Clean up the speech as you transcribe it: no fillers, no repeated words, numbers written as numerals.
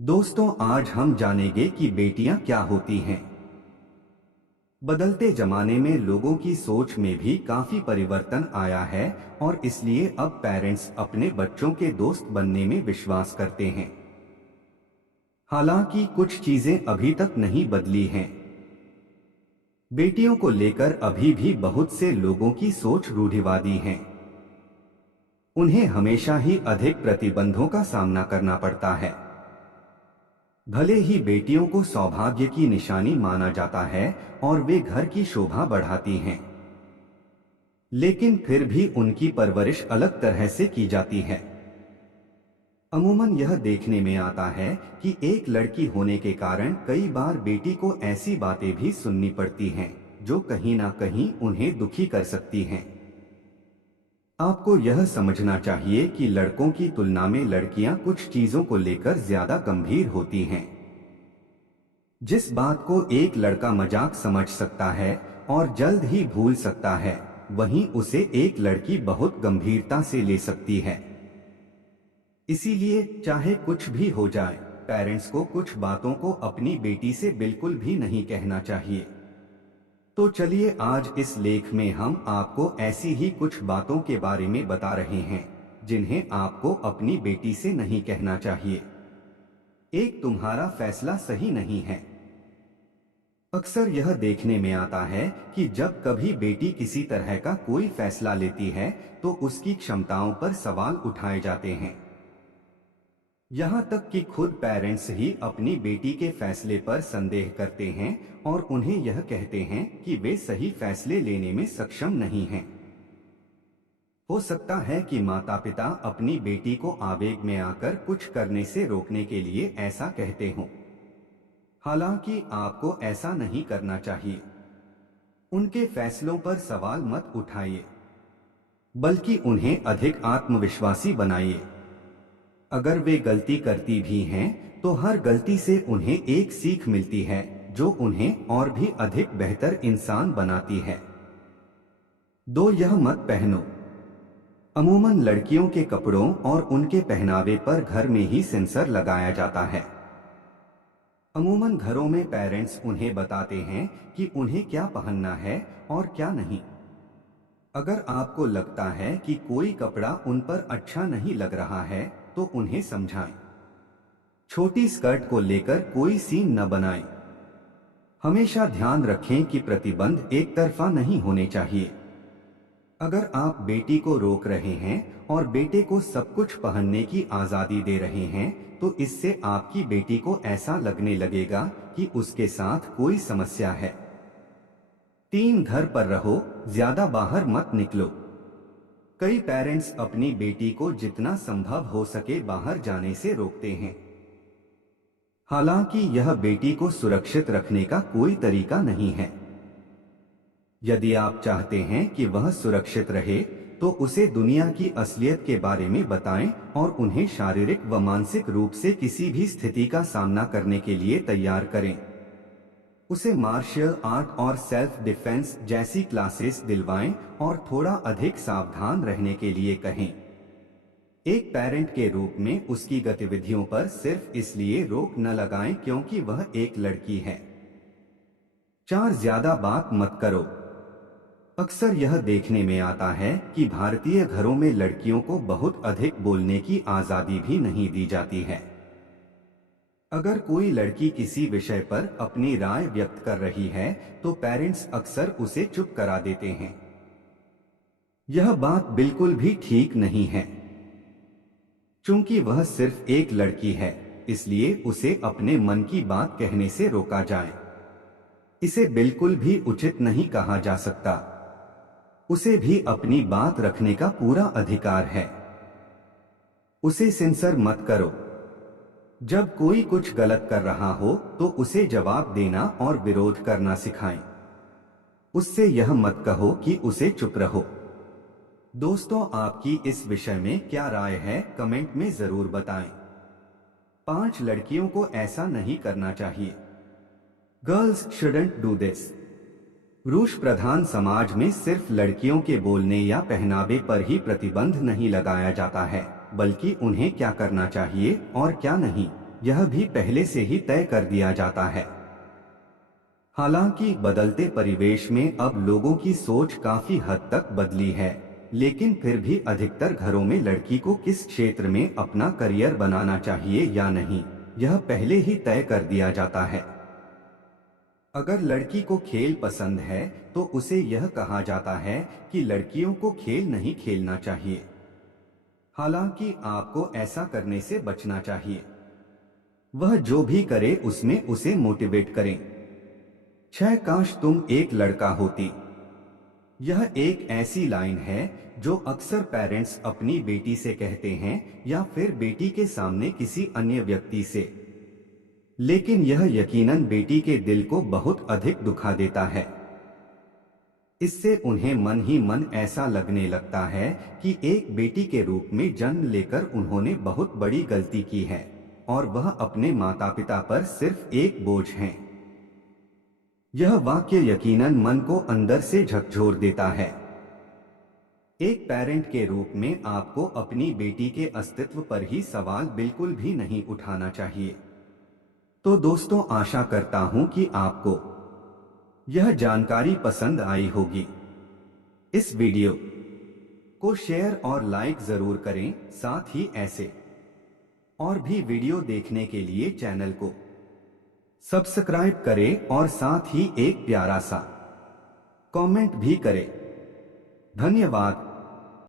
दोस्तों, आज हम जानेंगे कि बेटियां क्या होती हैं। बदलते जमाने में लोगों की सोच में भी काफी परिवर्तन आया है और इसलिए अब पेरेंट्स अपने बच्चों के दोस्त बनने में विश्वास करते हैं। हालांकि कुछ चीजें अभी तक नहीं बदली हैं। बेटियों को लेकर अभी भी बहुत से लोगों की सोच रूढ़िवादी है। उन्हें हमेशा ही अधिक प्रतिबंधों का सामना करना पड़ता है। भले ही बेटियों को सौभाग्य की निशानी माना जाता है और वे घर की शोभा बढ़ाती हैं, लेकिन फिर भी उनकी परवरिश अलग तरह से की जाती है। अमूमन यह देखने में आता है कि एक लड़की होने के कारण कई बार बेटी को ऐसी बातें भी सुननी पड़ती हैं जो कहीं ना कहीं उन्हें दुखी कर सकती हैं। आपको यह समझना चाहिए कि लड़कों की तुलना में लड़कियां कुछ चीजों को लेकर ज्यादा गंभीर होती हैं। जिस बात को एक लड़का मजाक समझ सकता है और जल्द ही भूल सकता है, वहीं उसे एक लड़की बहुत गंभीरता से ले सकती है। इसीलिए चाहे कुछ भी हो जाए, पेरेंट्स को कुछ बातों को अपनी बेटी से बिल्कुल भी नहीं कहना चाहिए। तो चलिए, आज इस लेख में हम आपको ऐसी ही कुछ बातों के बारे में बता रहे हैं जिन्हें आपको अपनी बेटी से नहीं कहना चाहिए। एक, तुम्हारा फैसला सही नहीं है। अक्सर यह देखने में आता है कि जब कभी बेटी किसी तरह का कोई फैसला लेती है तो उसकी क्षमताओं पर सवाल उठाए जाते हैं। यहाँ तक कि खुद पेरेंट्स ही अपनी बेटी के फैसले पर संदेह करते हैं और उन्हें यह कहते हैं कि वे सही फैसले लेने में सक्षम नहीं हैं। हो सकता है कि माता पिता अपनी बेटी को आवेग में आकर कुछ करने से रोकने के लिए ऐसा कहते हों। हालांकि आपको ऐसा नहीं करना चाहिए। उनके फैसलों पर सवाल मत उठाइए, बल्कि उन्हें अधिक आत्मविश्वासी बनाइए। अगर वे गलती करती भी हैं, तो हर गलती से उन्हें एक सीख मिलती है जो उन्हें और भी अधिक बेहतर इंसान बनाती है। दो, यह मत पहनो। अमूमन लड़कियों के कपड़ों और उनके पहनावे पर घर में ही सेंसर लगाया जाता है। अमूमन घरों में पेरेंट्स उन्हें बताते हैं कि उन्हें क्या पहनना है और क्या नहीं। अगर आपको लगता है कि कोई कपड़ा उन पर अच्छा नहीं लग रहा है, तो उन्हें समझाएं। छोटी स्कर्ट को लेकर कोई सीन न बनाएं। हमेशा ध्यान रखें कि प्रतिबंध एक तरफा नहीं होने चाहिए। अगर आप बेटी को रोक रहे हैं और बेटे को सब कुछ पहनने की आजादी दे रहे हैं, तो इससे आपकी बेटी को ऐसा लगने लगेगा कि उसके साथ कोई समस्या है। तीन, घर पर रहो, ज्यादा बाहर मत निकलो। कई पेरेंट्स अपनी बेटी को जितना संभव हो सके बाहर जाने से रोकते हैं। हालांकि यह बेटी को सुरक्षित रखने का कोई तरीका नहीं है। यदि आप चाहते हैं कि वह सुरक्षित रहे, तो उसे दुनिया की असलियत के बारे में बताएं और उन्हें शारीरिक व मानसिक रूप से किसी भी स्थिति का सामना करने के लिए तैयार करें। उसे मार्शल आर्ट और सेल्फ डिफेंस जैसी क्लासेस दिलवाएं और थोड़ा अधिक सावधान रहने के लिए कहें। एक पेरेंट के रूप में उसकी गतिविधियों पर सिर्फ इसलिए रोक न लगाएं क्योंकि वह एक लड़की है। चार, ज्यादा बात मत करो। अक्सर यह देखने में आता है कि भारतीय घरों में लड़कियों को बहुत अधिक बोलने की आजादी भी नहीं दी जाती है। अगर कोई लड़की किसी विषय पर अपनी राय व्यक्त कर रही है, तो पेरेंट्स अक्सर उसे चुप करा देते हैं। यह बात बिल्कुल भी ठीक नहीं है। चूंकि वह सिर्फ एक लड़की है, इसलिए उसे अपने मन की बात कहने से रोका जाए। इसे बिल्कुल भी उचित नहीं कहा जा सकता। उसे भी अपनी बात रखने का पूरा अधिकार है। उसे सेंसर मत करो। जब कोई कुछ गलत कर रहा हो तो उसे जवाब देना और विरोध करना सिखाएं। उससे यह मत कहो कि उसे चुप रहो। दोस्तों, आपकी इस विषय में क्या राय है, कमेंट में जरूर बताएं। 5, लड़कियों को ऐसा नहीं करना चाहिए। Girls shouldn't do this. रूस प्रधान समाज में सिर्फ लड़कियों के बोलने या पहनावे पर ही प्रतिबंध नहीं लगाया जाता है, बल्कि उन्हें क्या करना चाहिए और क्या नहीं, यह भी पहले से ही तय कर दिया जाता है। हालांकि बदलते परिवेश में अब लोगों की सोच काफी हद तक बदली है, लेकिन फिर भी अधिकतर घरों में लड़की को किस क्षेत्र में अपना करियर बनाना चाहिए या नहीं, यह पहले ही तय कर दिया जाता है। अगर लड़की को खेल पसंद है तो उसे यह कहा जाता है कि लड़कियों को खेल नहीं खेलना चाहिए। हालांकि आपको ऐसा करने से बचना चाहिए। वह जो भी करे उसमें उसे मोटिवेट करें। 6 काश तुम एक लड़का होती। यह एक ऐसी लाइन है जो अक्सर पेरेंट्स अपनी बेटी से कहते हैं या फिर बेटी के सामने किसी अन्य व्यक्ति से, लेकिन यह यकीनन बेटी के दिल को बहुत अधिक दुखा देता है। इससे उन्हें मन ही मन ऐसा लगने लगता है कि एक बेटी के रूप में जन्म लेकर उन्होंने बहुत बड़ी गलती की है और वह अपने माता पिता पर सिर्फ एक बोझ हैं। यह वाक्य यकीनन मन को अंदर से झकझोर देता है। एक पेरेंट के रूप में आपको अपनी बेटी के अस्तित्व पर ही सवाल बिल्कुल भी नहीं उठाना चाहिए। तो दोस्तों, आशा करता हूं कि आपको यह जानकारी पसंद आई होगी। इस वीडियो को शेयर और लाइक जरूर करें। साथ ही ऐसे और भी वीडियो देखने के लिए चैनल को सब्सक्राइब करें और साथ ही एक प्यारा सा कमेंट भी करें। धन्यवाद।